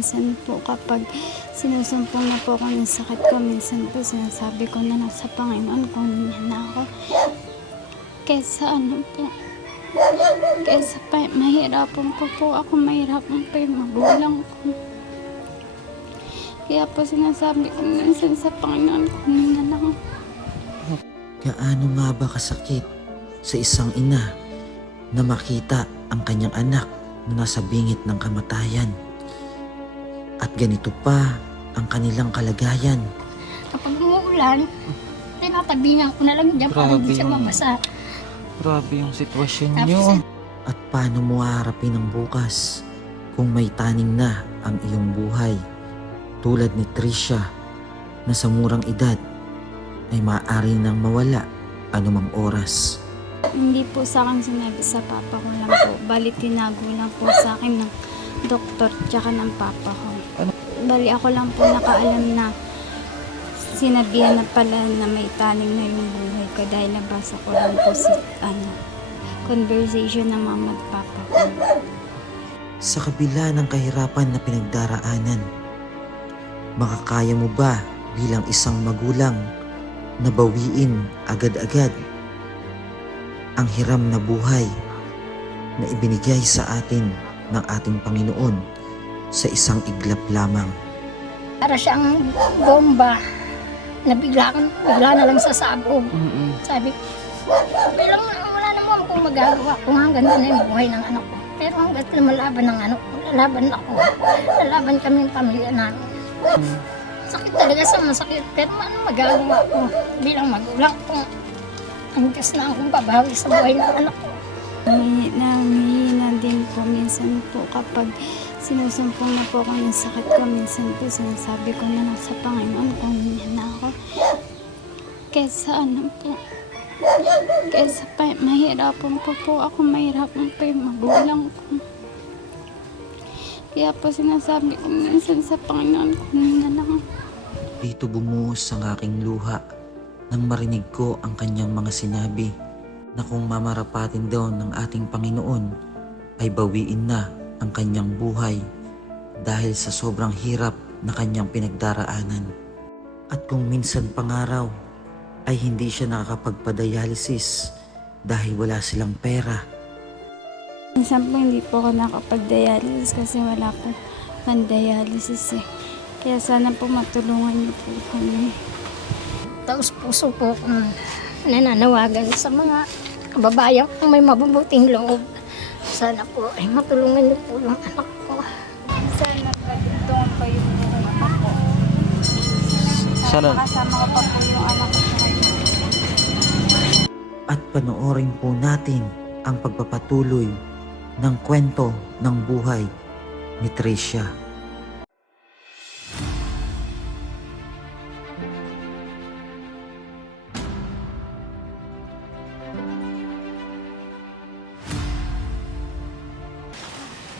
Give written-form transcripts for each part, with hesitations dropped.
minsan po kapag sinusumpong na po ako ng sakit ko, minsan po sinasabi ko na nasa Panginoon ko na ako. Kesa ano po, kesa pa, mahirapan po ako, mahirapan pa yung magulang ko. Kaya po sinasabi ko minsan sa Panginoon ko na lang. Gaano nga ba kasakit sa isang ina na makita ang kanyang anak na nasa bingit ng kamatayan? At ganito pa ang kanilang kalagayan. Kapag umuulan, tinatabingan ko na lang dyan para hindi siya mabasa. Grabe yung sitwasyon Tapos, nyo. At paano mo haharapin ang bukas kung may taning na ang iyong buhay? Tulad ni Trisha na sa murang edad ay maaari nang mawala anumang oras. Hindi po sa akin sinabi, sa papa ko lang po. Bali tinago lang po sa akin ng doktor tsaka ng papa ko. Bali ako lang po nakaalam na sinabihan na pala na may taning na yung buhay ko dahil nabasa ko lang po si conversation ng mama at papa ko. Sa kabila ng kahirapan na pinagdaraanan, makakaya mo ba bilang isang magulang na bawiin agad-agad ang hiram na buhay na ibinigay sa atin ng ating Panginoon sa isang iglap lamang? para siyang bomba na bigla na lang sasabog. Sabi, bilang wala naman akong magagawa kung hanggang doon na yung buhay ng anak ko. Pero hanggat lumalaban ng anak ko, lalaban ako. Lalaban kami yung pamilya namin. Sakit talaga sa masakit, pero ano magagawa ko bilang magulang ko. Ang Diyos na akong pabawi sa buhay ng anak ko. Nangihina din po minsan po kapag sinusumpong na po ako ng sakit ko, minsan po sinasabi ko na nasa Panginoon ko na ako. Kesa ano po, kesa pa, mahirapan po ako, mahirapan pa yung magulang ko. Kaya po sinasabi ko minsan sa Panginoon ko na lang. Dito bumuhos ang aking luha nang marinig ko ang kanyang mga sinabi na kung mamarapatin daw ng ating Panginoon ay bawiin na ang kanyang buhay dahil sa sobrang hirap na kanyang pinagdaraanan. At kung minsan pangaraw ay hindi siya nakakapagpa-dialysis dahil wala silang pera. Minsan po hindi po ako nakapag-dialysis kasi wala po pan-dialysis eh. Kaya sana po matulungan niyo po kami. Taos puso po akong nananawagan sa mga kababayan kung may mabubuting loob. Sana po ay matulungan niyo po yung anak ko. Sana pagdugtungan pa yung anak ko. Sana Makasama ko pa po yung anak ko sa kanya. At panoorin po natin ang pagpapatuloy ng kwento ng buhay ni Trisha.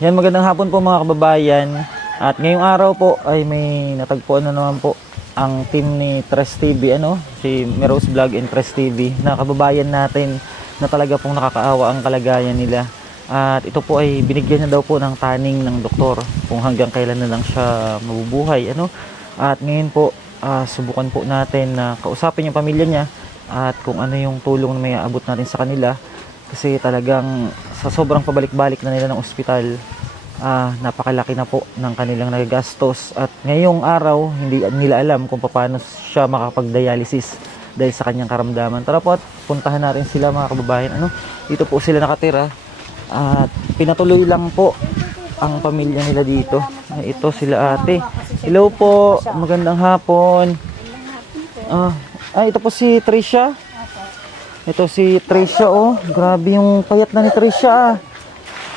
Yan, magandang hapon po mga kababayan. At ngayong araw po ay may natagpuan na naman po ang team ni Tres TV, si Meros Vlog and Tres TV, na kababayan natin na talaga pong nakakaawa ang kalagayan nila. At ito po ay binigyan na daw po ng taning ng doktor kung hanggang kailan na lang siya mabubuhay. At ngayon po, subukan po natin na kausapin yung pamilya niya at kung ano yung tulong na may aabot natin sa kanila. Kasi talagang sa sobrang pabalik-balik na nila ng ospital, napakalaki na po ng kanilang nagagastos. At ngayong araw, hindi nila alam kung paano siya makapag-dialysis dahil sa kanyang karamdaman. Tara po at puntahan natin sila mga kababayan. Dito po sila nakatira. At pinatuloy lang po ang pamilya nila dito. Ito sila ate. Hello po, magandang hapon. Ito po si Trisha. Ito si Trisha, grabe yung payat na ni Trisha.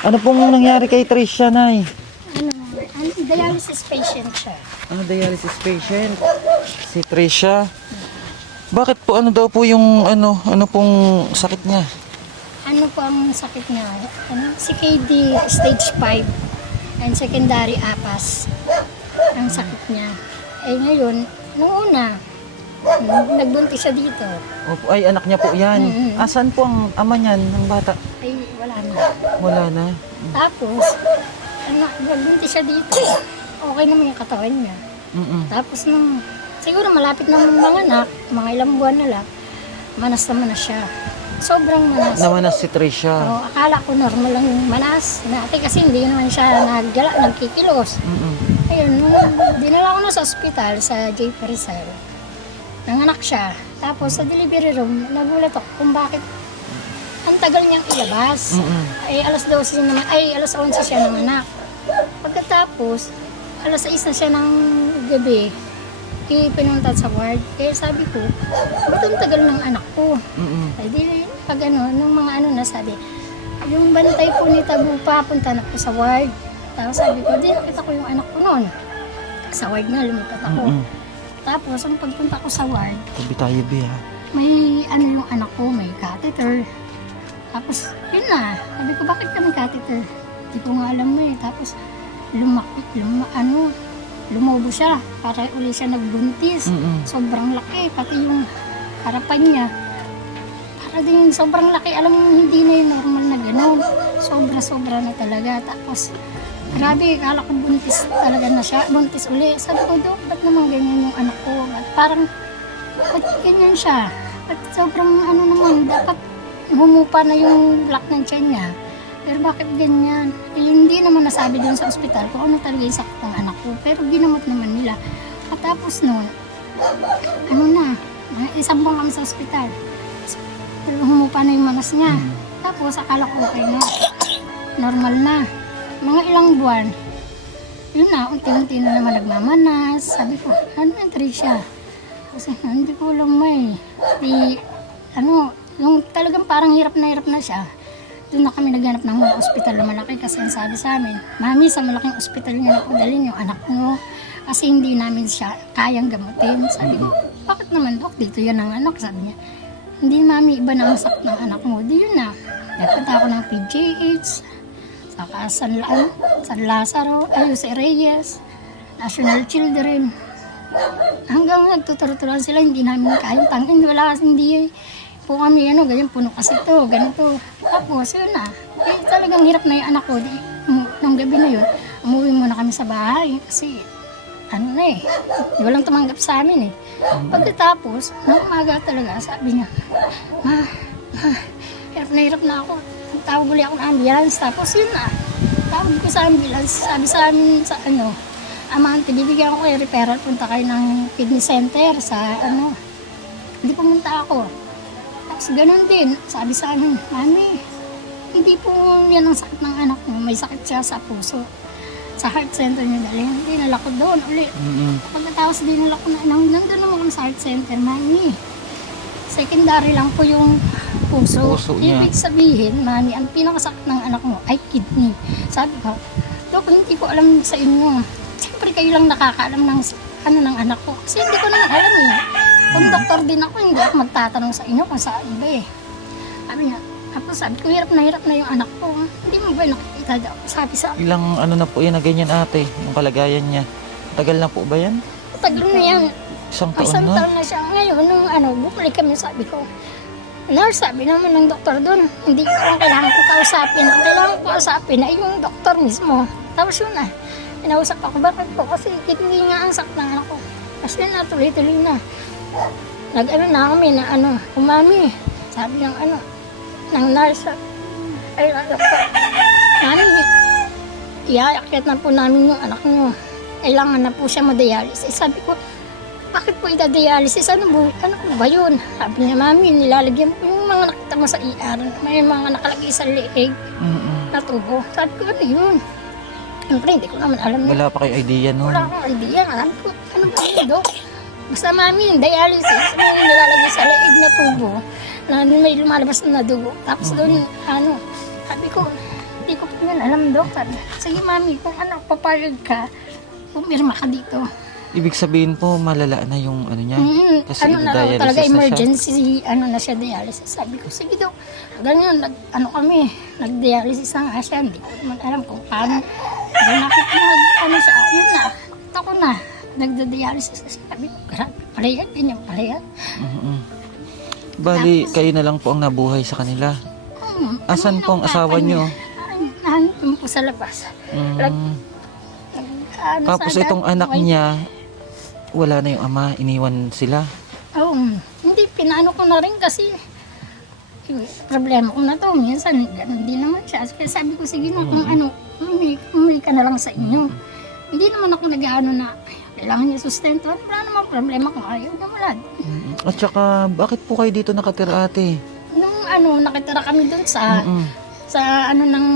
Ano pong nangyari kay Trisha, Nay? Dialysis patient siya. Dialysis patient. Si Trisha. Bakit po daw po yung ano pong sakit niya? Ano po ang sakit niya? CKD stage 5 and secondary APAS ang sakit niya. Ngayon, nung una, nagbuntis siya dito. Opo, ay anak niya po yan. Asan po ang ama niyan, ng bata? Ay, wala na. Wala na. Tapos, nagbuntis siya dito. okay naman yung katawan niya. Mm-mm. Tapos nung, siguro malapit na manganak, mga ilang buwan na lang, manas naman na siya. Sobrang manas. Namanas si Trisha. Oo, akala ko normal lang yung manas natin kasi hindi naman siya nagkikilos. Mm-mm. Ayun, nung dinala ko na sa ospital, sa J. Rizal, nanganak siya. Tapos sa delivery room, nagulat ako kung bakit ang tagal niyang ilabas. Mm-mm. Ay alas 12 naman, ay alas 11 siya nanganak. Pagkatapos, alas 6 na siya ng gabi, pinunta sa ward. Kaya sabi ko, ba't ang tagal ng anak ko? Mm-mm. Ay di, pag ano, nung mga ano na sabi, yung bantay po ni Tabu papunta na po sa ward. Tapos sabi ko, di nakita ko yung anak ko noon. Sa ward nga, lumipat ako. Mm-mm. Tapos, ang pagpunta ko sa ward, Tabi tayo, Bi, ha? may ano yung anak ko, may catheter. Tapos, yun na. Sabi ko, bakit kami catheter? Hindi ko nga alam mo eh. Tapos, lumobo siya. Para uli siya nagbuntis. Mm-mm. Sobrang laki. Pati yung harapan niya. Para din sobrang laki. Alam mo, hindi na yung normal na gano'n. Sobra-sobra na talaga. Tapos, grabe, kala ko buntis talaga na siya. Buntis uli. Sabi ko, Dok, ba't naman ganyan yung anak ko? Ba't parang, ba't ganyan siya? Ba't sobrang ano naman, dapat humupa na yung black ng tiyan niya. Pero bakit ganyan? Eh, hindi naman nasabi doon sa ospital kung ano talaga yung sakit ng anak ko. Pero ginamot naman nila. At tapos noon, ano na, isang buwan kami sa ospital. Humupa na yung manas niya. Tapos akala ko okay na. Normal na. Mga ilang buwan, yun na, unti-unti na naman nagmamanas. Sabi ko, ano yung Trisha? Kasi hindi ko alam may. Yung talagang parang hirap na siya. Doon na kami naghanap ng mga ospital na malaki kasi ang sabi sa amin, Mami, sa malaking ospital niyo na po dalhin yung anak mo kasi hindi namin siya kayang gamutin. Sabi ko, bakit naman Dok? Dito yan ang anak. Sabi niya, hindi Mami, iba na ang sakit ng anak mo. Di yun na. Nagpunta ako ng PGH, saka San Lazaro, Jose Reyes, National Children. Hanggang nagtuturo-turuan sila, hindi namin kayang tangin. Wala kasi hindi po kami, ganyan, puno kasi to, ganito. Tapos, yun na. Eh, talagang hirap na yung anak ko. Nung gabi na yun, umuwi muna kami sa bahay kasi, walang tumanggap sa amin eh. Pagkatapos, nung umaga talaga, sabi niya, Ma, hirap na ako. Tawag uli ako ng ambulance. Tapos yun na. Tawag ko sa ambulance. Sabi sa amin sa Amante, bibigyan ko kayo referral. Punta kayo ng kidney center sa Hindi pumunta ako. Tapos ganun din. Sabi sa amin, Mami, hindi po yan ang sakit ng anak mo. May sakit siya sa puso. Sa heart center niya dalhin. Dinala ko doon ulit. Pagkatapos dinala ko nandun naman kami sa heart center, Mami. Secondary lang po yung puso niya. Ibig sabihin, Mami, ang pinakasakit ng anak mo ay kidney. Sabi ko, Dok, hindi ko alam sa inyo. Siyempre kayo lang nakakaalam ng anak ko. Kasi hindi ko naman alam eh. Kung doktor din ako, hindi ako magtatanong sa inyo kung saan iba eh. Sabi ko, hirap na yung anak ko. Hindi mo ba nakikita daw? Sabi sa akin. Ilang na po yan na ganyan ate, yung kalagayan niya. Tagal na po ba yan? Tagal na yan. Isang taon Isang na? taon na siya. Ngayon, nung bumalik kami, sabi ko, Nurse, sabi naman ng doktor doon, hindi ko ang kailangan ko kausapin. Ang kailangan ko kausapin ay yung doktor mismo. Tapos yun na, pinausap ako, bakit po? Kasi kidney nga ang sakit ng anak ko. Kasi na, tuloy-tuloy na. Na kami na umami. Sabi ng ng nurse, ay doktor, Mami, iakyat na po namin yung anak nyo. Kailangan na po siya ma-dialysis. Sabi ko, bakit po ita-dialysis? Ano ba yun? Sabi niya, Mami, nilalagyan po yung mga nakita mo sa ER. May mga nakalagay sa leeg na tubo. Sabi ko, ano yun? Siyempre, hindi ko naman alam. Wala pa kayo idea nun? Wala akong idea. Sabi ko, ano ba yun, Dok? Basta, Mami, dialysis. May nilalagay sa leeg na tubo na may lumalabas na dugo. Tapos doon, sabi ko, hindi ko pa yun alam, Dok. Sabi, sige, Mami, kung papayag ka, pumirma ka dito. Ibig sabihin po, malala na yung niya? Kasi na raw dialysis talaga, na emergency, na siya, dialysis. Sabi ko, sige daw, ganyan, nag-dialysis na nga siya. Hindi ko naman alam kung paano. Nakit na, siya, yun na, ako na, nagda-dialysis na siya. Sabi ko, grabe, pala yan, ganyan pala yan. Bali, kayo na lang po ang nabuhay sa kanila. Asan po ang asawa niyo? Nandun po sa labas. sa ano Tapos sa itong anak niya, wala na yung ama, iniwan sila. Oo, hindi pinaano ko na rin kasi problema ko na to. Minsan, ganun din naman siya. Kaya sabi ko, sige na, kung ano, umuwi ka na lang sa inyo. Hindi naman ako nag-ano na, kailangan niya sustento. Wala naman problema kung ayaw niya wala. At saka, bakit po kayo dito nakatira, ate? Nung ano, nakitira kami dun sa, Mm-mm. sa ano ng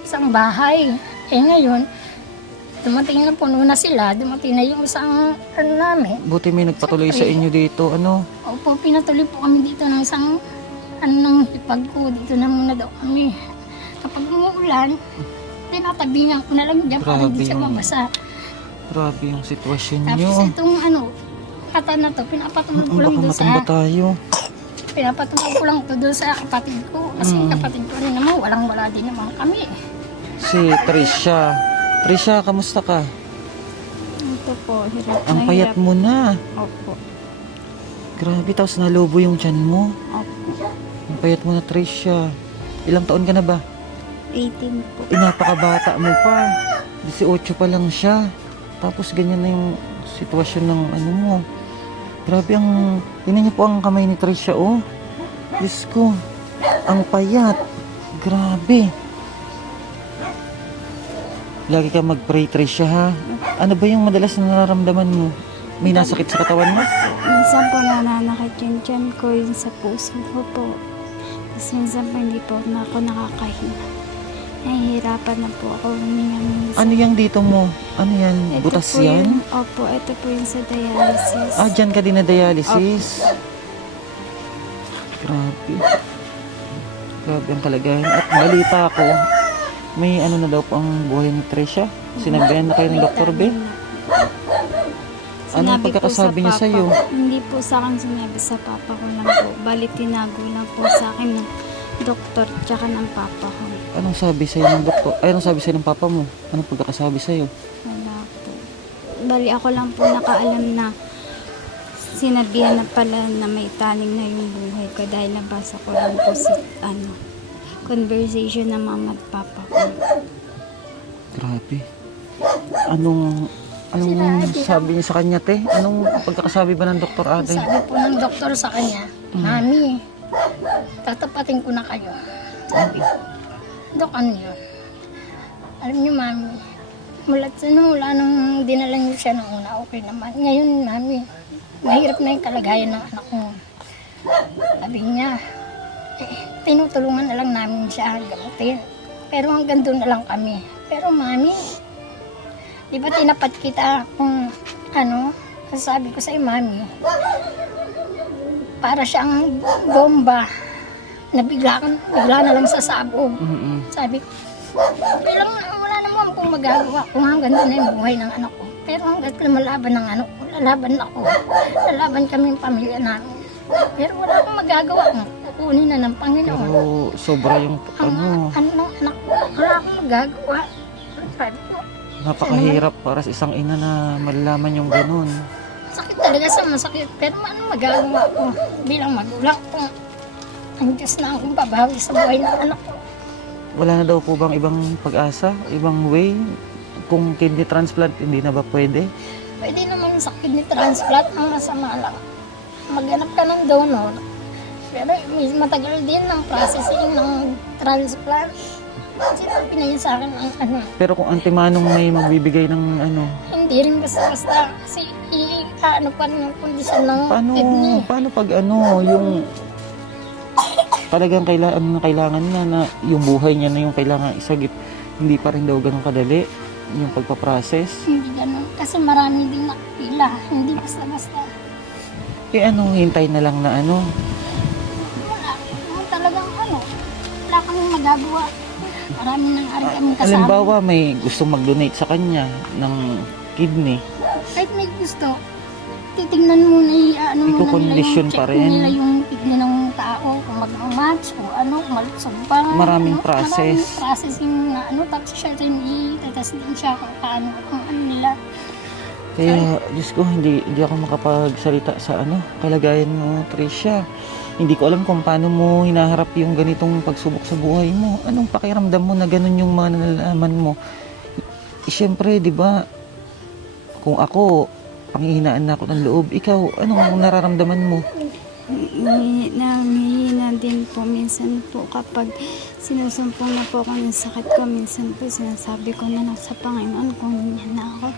isang bahay. Eh ngayon, dumating na puno na sila, dumating na yung isang ano namin. Buti may nagpatuloy sa inyo dito, ano? Opo, pinatuloy po kami dito ng isang ano ng hipag ko. Dito na muna daw kami. Kapag umuulan, tinatabingan ko na lang dyan para Grabe hindi siya yung- mabasa. Grabe yung sitwasyon Tapos nyo. itong ano, kata na to, pinapatulog ko lang Baka doon matumba sa, tayo. pinapatulog ko lang to doon sa kapatid ko. Kasi yung kapatid ko rin naman, walang-wala din naman kami. Si Trisha. Trisha, kamusta ka? Ito po, hirap Ang na payat hirap. mo na. Opo. Grabe, tapos nalubo yung tiyan mo. Opo. Ang payat mo na, Trisha. Ilang taon ka na ba? 18 po. Napakabata mo pa. 18 pa lang siya. Tapos ganyan na yung sitwasyon ng ano mo. Grabe ang... Tingnan niyo po ang kamay ni Trisha, oh. Diyos ko. Ang payat. Grabe. Lagi ka mag-pray, Trisha, ha? Ano ba yung madalas na nararamdaman mo? May nasakit sa katawan mo? Minsan po nananakit yung tiyan ko, yung sa puso ko po. Tapos minsan po hindi po na ako nakakahinga. Nahihirapan na po ako huminga minsan. Ano yung dito mo? Ano yan? Ito Butas po yan? yung- opo, ito po yung sa dialysis. Ah, dyan ka din na dialysis. Grabe. Grabe ang kalagayan. At balita ko, may ano na daw po ang buhay ni Trisha. Sinabihan na kayo ng Dr. B? Anong Sinabi pagkakasabi po niya sa sa'yo? papa ko. Hindi po sa akin sinabi, sa papa ko lang po. Bali tinago lang po sa akin ng doktor tsaka ng papa ko. Anong sabi sa'yo ng doktor? Ay, anong sabi sa'yo ng papa mo? Anong pagkakasabi sa'yo? Wala po. Bali ako lang po nakaalam na sinabihan na pala na may taning na yung buhay ko dahil nabasa ko lang po si conversation ng mama at papa ko. Grabe. Anong sabi niya sa kanya, te? Anong pagkakasabi ba ng doktor, ate? Sabi po ng doktor sa kanya, Mami, tatapatin ko na kayo. Sabi ko, Dok, ano yun? Alam niyo, Mami, mula nung dinala niyo siya nung una, okay naman. Ngayon, Mami, mahirap na yung kalagayan ng anak mo. Sabi niya, tinutulungan na lang namin siya gamutin. Pero hanggang doon na lang kami. Pero Mami, di ba tinapat kita kung ano, sabi ko sa Mami, para siyang bomba na bigla na lang sasabog. Sabi ko, wala naman akong magagawa kung hanggang doon na yung buhay ng anak ko. Pero hanggang lumalaban ng anak ko, lalaban ako. Lalaban kami yung pamilya namin. Pero wala akong magagawa kung kukunin na ng Panginoon. Pero sobra yung Ang ano, ano ng anak ko, wala akong magagawa. Sabi ko, napakahirap para sa isang ina na malalaman yung ganun. sakit talaga sa masakit. Pero ano magagawa ko bilang magulang kung ang Diyos na akong pabawi sa buhay ng anak ko. Wala na daw po bang ibang pag-asa, ibang way? Kung kidney transplant, hindi na ba pwede? Pwede naman sa kidney transplant, ang masama lang. Maghanap ka ng donor. Pero matagal din ang processing ng transplant. Sino pinayin sa akin ang ano? Pero kung antimanong may magbibigay ng ano, Hindi rin basta-basta kasi ano pa rin yung kondisyon ng kidney. paano pag ano, yung talagang kailangan niya na yung buhay niya na yung kailangan isagip, hindi pa rin daw ganun kadali yung pagpaprocess. Hindi ganun. Kasi marami din nakapila. Hindi basta-basta. Eh ano, hintay na lang na ano, Wala. Talagang ano. Wala kami magagawa. Marami nang ari kaming kasama. halimbawa may gusto mag-donate sa kanya ng kidney, Kahit may gusto, titingnan muna ano muna Iko-condition nila yung pa check rin. nila yung kidney ng tao, kung mag-match o ano, kung malutsog pa. Maraming ano, process. Maraming processing na ano, tapos siya rin itatas din siya kung paano, kung ano nila. kaya Diyos ko, hindi ako makapagsalita sa ano, kalagayan mo, Trisha. Hindi ko alam kung paano mo hinaharap yung ganitong pagsubok sa buhay mo. Anong pakiramdam mo na ganun yung mga nalalaman mo? Siyempre, di ba, kung ako, panghihinaan na ako ng loob, ikaw, anong nararamdaman mo? Nangihina din po minsan po kapag sinusumpong na po ako ng sakit ko. Minsan po sinasabi ko na lang sa Panginoon kung niya na ako.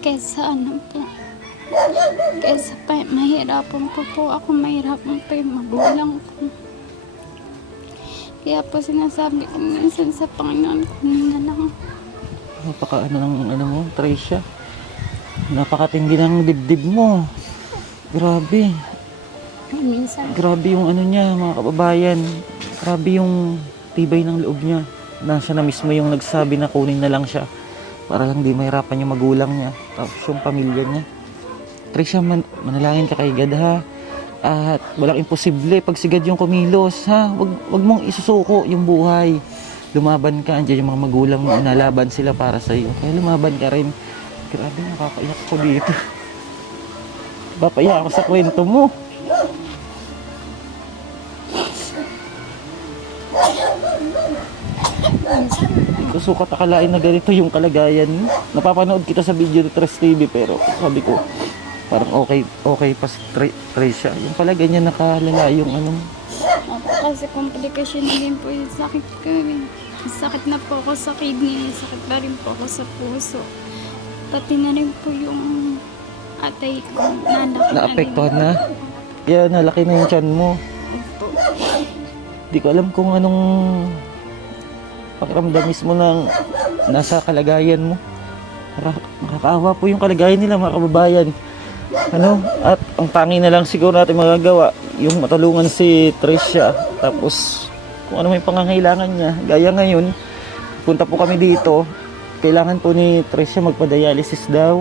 Kesa ano po, kesa pa, mahirapan po ako, mahirapan pa yung magulang ko. Kaya po sinasabi ko minsan sa Panginoon kung niya na lang. Napaka mo, Tricia. Napakatindi ng dibdib mo. Grabe. Minsan, Grabe yung niya, mga kababayan. Grabe yung tibay ng loob niya. Na siya na mismo yung nagsabi na kunin na lang siya. Para lang di mahirapan yung magulang niya. Tapos yung pamilya niya. Tricia, manalangin ka kay God, ha? At walang imposible pag si God yung kumilos, ha? Wag mong isusuko yung buhay. Lumaban ka, andyan yung mga magulang mo, nalaban sila para sa iyo. Kaya lumaban ka rin. Grabe, nakakaiyak ko dito. Papaiyak ako sa kwento mo. Susukat akalain na ganito yung kalagayan mo. Napapanood kita sa video ni Tres TV pero sabi ko parang okay pa si Tricia. Yung pala ganyan nakalala yung Kasi komplikasyon na din po yung sakit ko. Sakit na po ako sa kidney, sakit na rin po ako sa puso. Pati na rin po yung atay ko. naapektuhan na. Kaya nalaki na yung tiyan mo. Di ko alam kung anong pakiramdam mismo ng nasa kalagayan mo. Nakakaawa po yung kalagayan nila, mga kababayan. At ang tangi na lang siguro natin magagawa, yung matulungan si Tricia. Tapos kung ano may pangangailangan niya. Gaya ngayon, punta po kami dito. Kailangan po ni Tricia magpa-dialysis daw.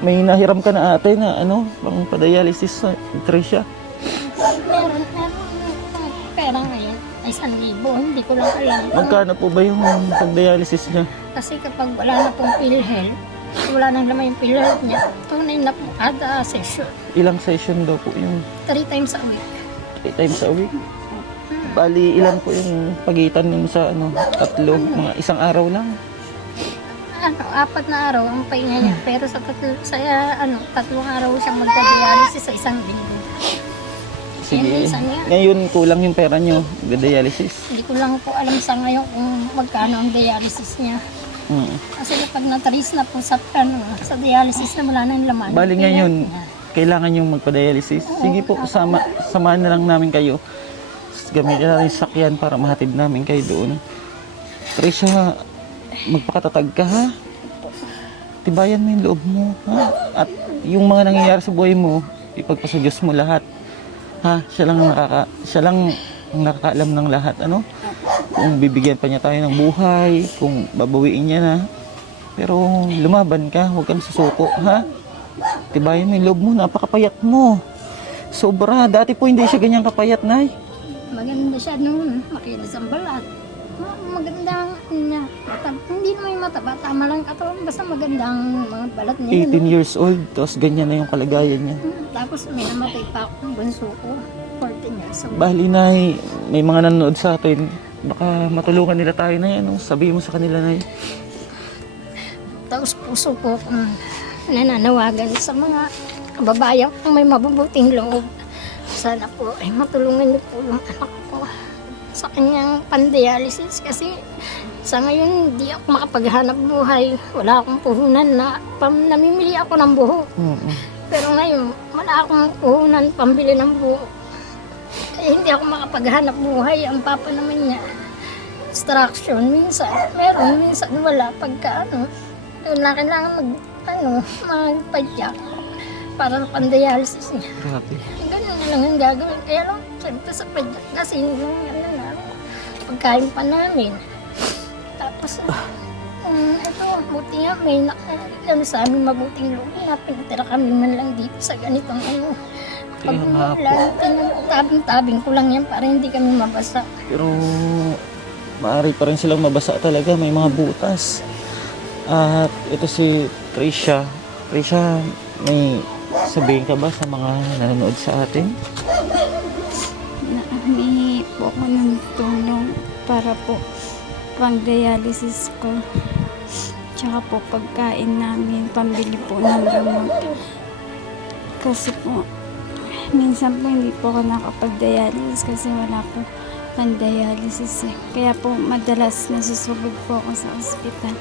May nahiram ka na ate na pang pa-dialysis ni Tricia. meron pera ngayon ay 1,000. Hindi ko lang alam. Magkano po ba yung pag-dialysis niya? Kasi kapag wala na pong PhilHealth, wala nang laman yung PhilHealth niya, tunay na po kada session. Ilang session daw po yung 3 times a week. 3 times a week? Bali, ilan po yung pagitan nun sa tatlo? Mga isang araw lang? 4 na araw ang pahinga niya. Pero sa tatlong araw siyang magka-dialysis sa isang linggo. Sige. Yan, minsan yan. Ngayon, kulang yung pera nyo. Dialysis. Hindi ko lang po alam sa ngayon kung magkano ang dialysis niya. Kasi kapag nataris na po sa dialysis na wala nang laman. Bali ngayon, kailangan yung magpa-dialysis. Sige po, samahan na lang namin kayo. Gamitin natin yung sakyan para mahatid namin kayo doon. Tricia, magpakatatag ka, ha? Tibayan mo yung loob mo, ha? At yung mga nangyayari sa buhay mo, ipagpasa Diyos mo lahat. Ha? Siya lang ang nakakaalam ng lahat, Kung bibigyan pa niya tayo ng buhay, kung babawiin niya na. Pero lumaban ka, huwag kang susuko, ha? Tibayan mo yung loob mo, napakapayat mo. Sobra, dati po hindi siya ganyan kapayat, Nay. Maganda siya noon, makinis ang balat. Magandang niya. Hindi naman yung mataba, tama lang katawan, basta magandang mga balat niya. 18 years old, tapos ganyan na yung kalagayan niya. Tapos may namatay pa ako ng bunso ko, 14 years old. Bali, Nay, may mga nanonood sa atin. Baka matulungan nila tayo na yan. Sabihin mo sa kanila, Nay. Tapos puso ko kung nananawagan sa mga kababayan kung may mabubuting loob. Sana po ay matulungan niyo po yung anak ko sa kanyang pandialysis kasi sa ngayon hindi ako makapaghanap buhay. Wala akong puhunan na namimili ako ng buhok. Pero ngayon wala akong puhunan pambili ng buhok. Kaya hindi ako makapaghanap buhay. Ang papa naman niya instruction minsan meron, minsan wala. Pagka na kailangan magpadyak para sa pandialysis niya. Grabe. Ganun na lang ang gagawin. Kaya lang, siyempre sa padyak kasi yung pagkain pa namin. Tapos, ito, buti nga may sa amin mabuting loob na pinatira kami man lang dito sa ganitong Pag Kaya nga po. tabing-tabing ko lang yan para hindi kami mabasa. Pero maaari pa rin silang mabasa talaga. May mga butas. At ito si Tricia. Tricia, may sabihin ka ba sa mga nanonood sa atin? Humihingi po ako ng tulong para po pang dialysis ko. tsaka po pagkain namin, pambili po ng gamot. Kasi po, minsan po hindi po ako nakapag-dialysis kasi wala po pan-dialysis eh. Kaya po madalas nasusugod po ako sa ospital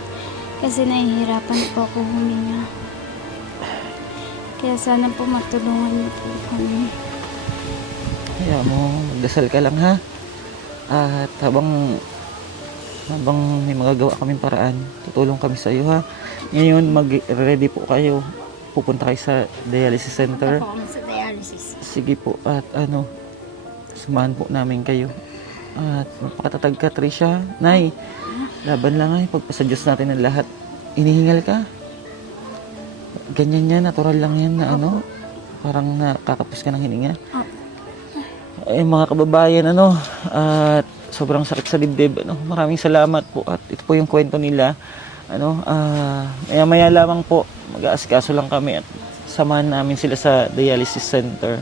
kasi nahihirapan po ako huminga. Kaya sana po matulungan niyo po kami. Kaya mo, magdasal ka lang ha. At habang may magagawa kaming paraan, tutulong kami sa iyo ha. Ngayon, mag-ready po kayo. Pupunta kayo sa dialysis center. Punta po kami sa dialysis. Sige po, at samahan po namin kayo. At magpakatatag ka, Trisha. Nay, laban lang ay, pagpasa Diyos natin ang lahat. Inihingal ka. Ganyan yan, natural lang yan na parang nakakapos ka ng hininga. Ay mga kababayan, at sobrang sakit sa dibdib, maraming salamat po. At ito po yung kwento nila. Maya lamang po, mag-aaskaso lang kami at samahan namin sila sa dialysis center.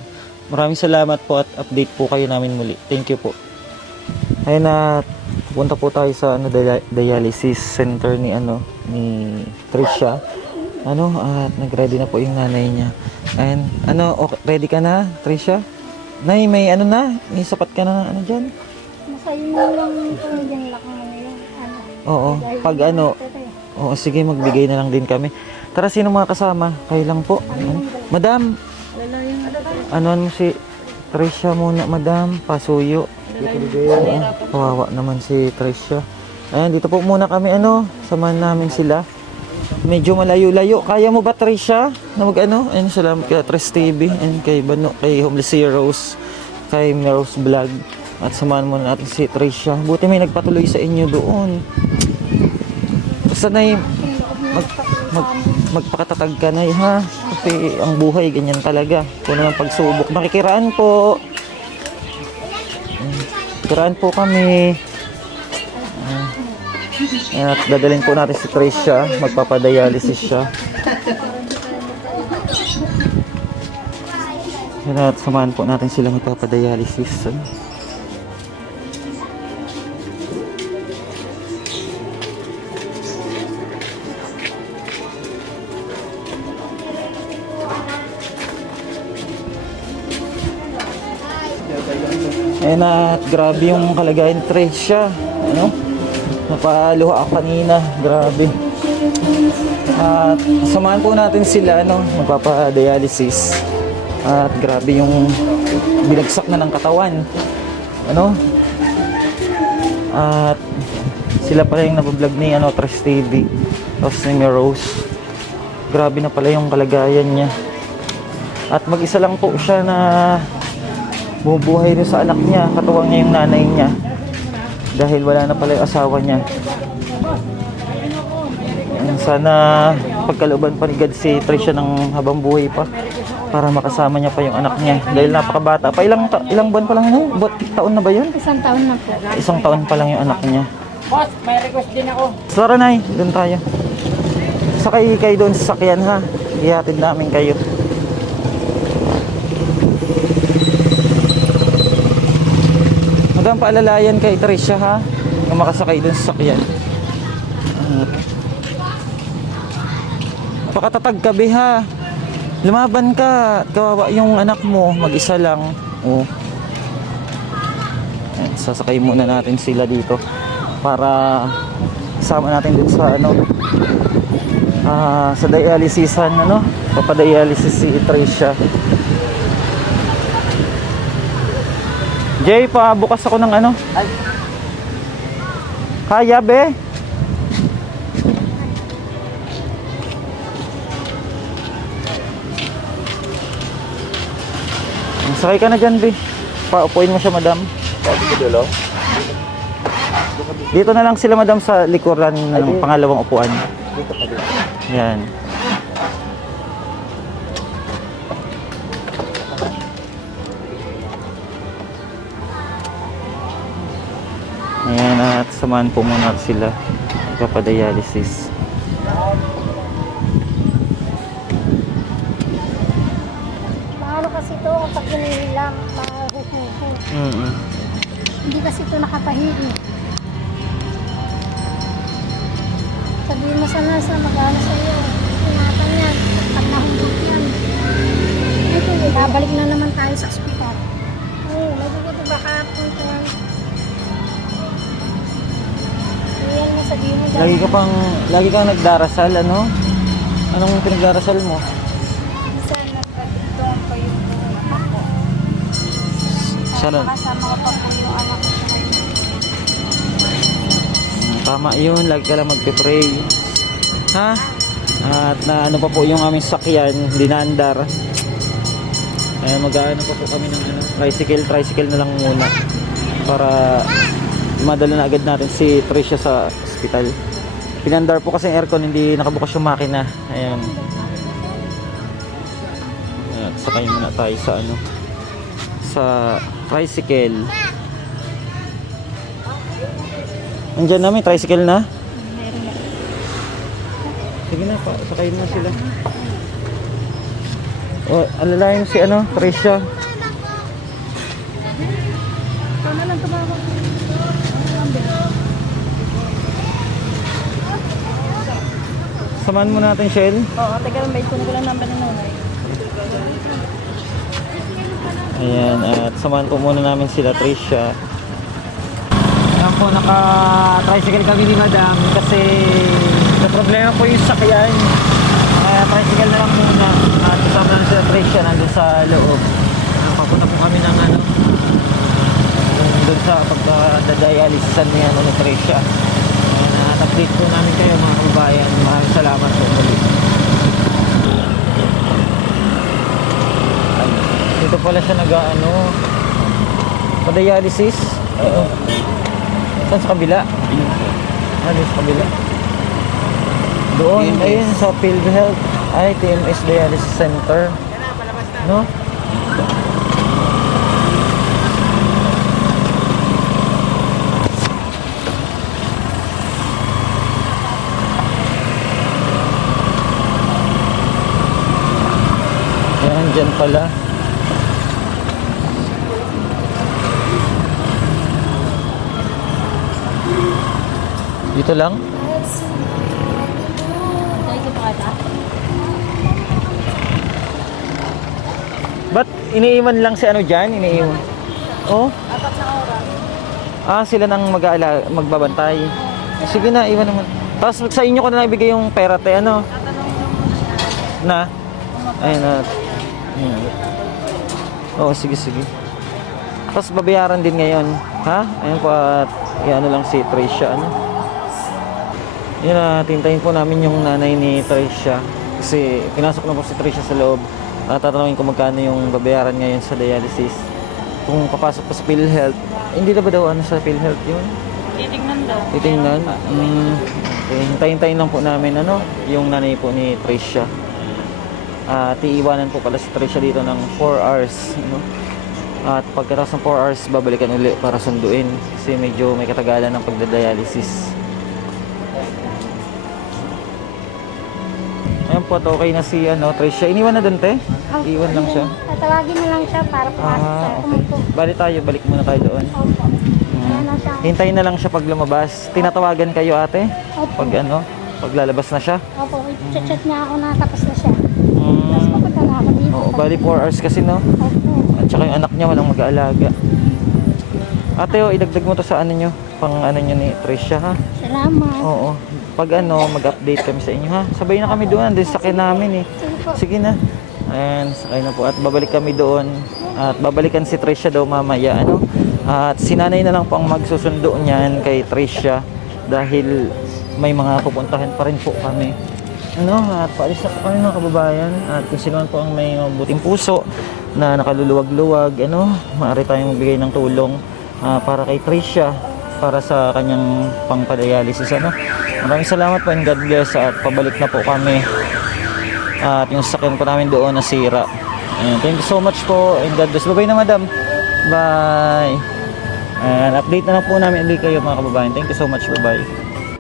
Maraming salamat po at update po kayo namin muli. Thank you po. Ayun na, pupunta po tayo sa dialysis center ni Trisha. At nag-ready na po yung nanay niya. And okay, ready ka na, Trisha? Nay, may may sapat ka na dyan? Nasa yun lang kung dyan lang yun. Oo, pag oo, sige, magbigay na lang din kami. Tara, sino mga kasama? Kayo lang po. Madam, mo si Trisha muna, madam, pasuyo. Kawawa naman si Trisha. Ayan, dito po muna kami, samahan namin sila. Medyo malayo-layo. Kaya mo ba, Trisha? Na Ayun, salamat kay Tres TV and kay Homeless Heroes, kay Meros Vlog. At samahan muna natin si Trisha. Buti may nagpatuloy sa inyo doon. Basta na magpakatatag ka na ha. Kasi ang buhay ganyan talaga. Kung naman pagsubok. Makikiraan po. Kiraan po kami. At dadalhin po natin si Trisha. Magpapadialysis siya. At samahan po natin sila magpapadialysis. Ayan na, grabe yung kalagayan ni Trisha. Napaluha ako kanina, grabe. At samahan po natin sila, magpapadialysis. At grabe yung binagsak na ng katawan. At sila pala yung nabablog ni Tres TV. Tapos ni Rose. Grabe na pala yung kalagayan niya. At mag-isa lang po siya na bumubuhay rin sa anak niya. Katuwang niya yung nanay niya. Dahil wala na pala yung asawa niya. Sana pagkalooban pa ni God si Trisha ng habang buhay pa para makasama niya pa yung anak niya. Dahil napakabata pa. Ilang buwan pa lang yun? Taon na ba yun? 1 taon na po. 1 taon pa lang yung anak niya. Boss, may request din ako. Tara, Nay, doon tayo. Sakay kayo doon sa sakyan ha. Ihatid namin kayo. Hanggang paalalayan kay Trisha ha. Kung makasakay doon sa sakyan. Pakatatag ka, be ha. Lumaban ka. Kawawa yung anak mo. Mag-isa lang. Ayan, sasakay muna natin sila dito para isama natin din sa sa dialysisan, papadialysis si Trisha. Jay, pabukas ako ng Kaya, be? Sakay ka na dyan, be. Paupuin mo siya, madam. Dito na lang sila, madam, sa likuran ng pangalawang upuan. Yan. Ayan, at samahan po muna sila magpapadialysis. Maano kasi ito, pag hinihilam, hindi kasi ito nakatahi. Sabi Sabi mo sana sa mag-ano sa'yo. Ingatan yan. Pag nahulog yan. Ito, babalik na naman tayo sa ospital. Oo, magugulo ba kapon yan? Yan mo sabihin mo. Lagi kang nagdarasal, ano? Anong pinagdarasal mo? Sana pagdoon ko yung anak ko. Sana. Makasama ko pa po yung anak ko. Tama yun, lagi ka lang magpe-pray. Ha? At na ano pa po yung aming sakyan, dinaandar. Mag-aano pa po kami ng tricycle na lang muna. Para madala na agad natin si Tricia sa ospital. Pinandar po kasi yung aircon, hindi nakabukas yung makina. Ayan. Ayan, sakay muna tayo sa sa tricycle. Andiyan na, may tricycle na. Sige na, sakayin na sila. O, alalayan si Tricia. Tama lang tumawag. Samahan mo natin, Shell. Oo, teka lang, may kunin ko lang number ng nanay. Ayan, at samahan po muna namin sila, Tricia. Ayan po, naka-tricycle kami ni Madam kasi may problema po yung sakyan. Kaya tricycle na lang muna. At kasama na sila Tricia nandun sa loob. Papunta po kami ng doon sa pagka-dialysisan ni Tricia. Ayan, update po namin kayo mga kababayan. Maraming salamat po muli. Dito pala siya pa-dialysis. Oo. Saan sa kabila? Doon sa kabila. Doon, ayun, sa PhilHealth. Ay, TMS Dialysis Center. No? Ayan, dyan pala. Dito lang? Ba't iniiwan lang si dyan? Iniiwan? Oh? Sila nang magbabantay. Sige na, iwan naman. Tapos sa inyo ko na ibigay yung pera, Na? Ayun na. Oo, sige. Tapos babayaran din ngayon. Ha? Ayun po at lang si Tricia, Yun na, tintayin po namin yung nanay ni Tricia. Kasi pinasok na po si Tricia sa loob. Tatanungin ko magkano yung babayaran ngayon sa dialysis. Kung papasok po sa PhilHealth, hindi na ba daw sa PhilHealth yun? Titignan daw. Titingnan? Okay, hintayin lang po namin yung nanay po ni Tricia. At iiwanan po pala si Tricia dito ng 4 hours. At pagkatapos ng 4 hours, babalikan uli para sunduin. Kasi medyo may katagalan ng pagdadialysis. Ayan po, okay na si Tricia. Iniwan na dun, te? Iwan lang siya. Tatawagin mo lang siya para pumasok sa umupo. Balik muna tayo doon. Opo. Ayan na siya. Hintayin na lang siya pag lumabas. Tinatawagan kayo, ate? Opo. Pag lalabas na siya? Opo, chat niya ako na tapos na siya. Tapos papunta na ako dito. Oo, bali 4 hours kasi, no? Opo. At saka yung anak niya walang mag-aalaga. Ate, idagdag mo to sa nyo. Pang nyo ni Tricia, ha? Salamat. Oo. Pag mag-update kami sa inyo, ha? Sabay na kami doon. Din sakay namin, eh. Sige po. Sige na. Ayan, sakay na po. At babalik kami doon. At babalikan si Tricia daw mamaya, At si nanay na lang po ang magsusundo niyan kay Tricia. Dahil may mga pupuntahan pa rin po kami. At paalis na po kami mga kababayan. At kung sino man po ang may mabuting puso na nakaluluwag-luwag, maaari tayong magbigay ng tulong para kay Tricia, para sa kanyang pangpadialysis. Maraming salamat po and God bless. At pabalik na po kami. At yung sakyan po namin doon nasira. Thank you so much po and God bless. Bye-bye na, madam. Bye. And update na lang po namin ulit kayo mga kababayan. Thank you so much. Bye-bye.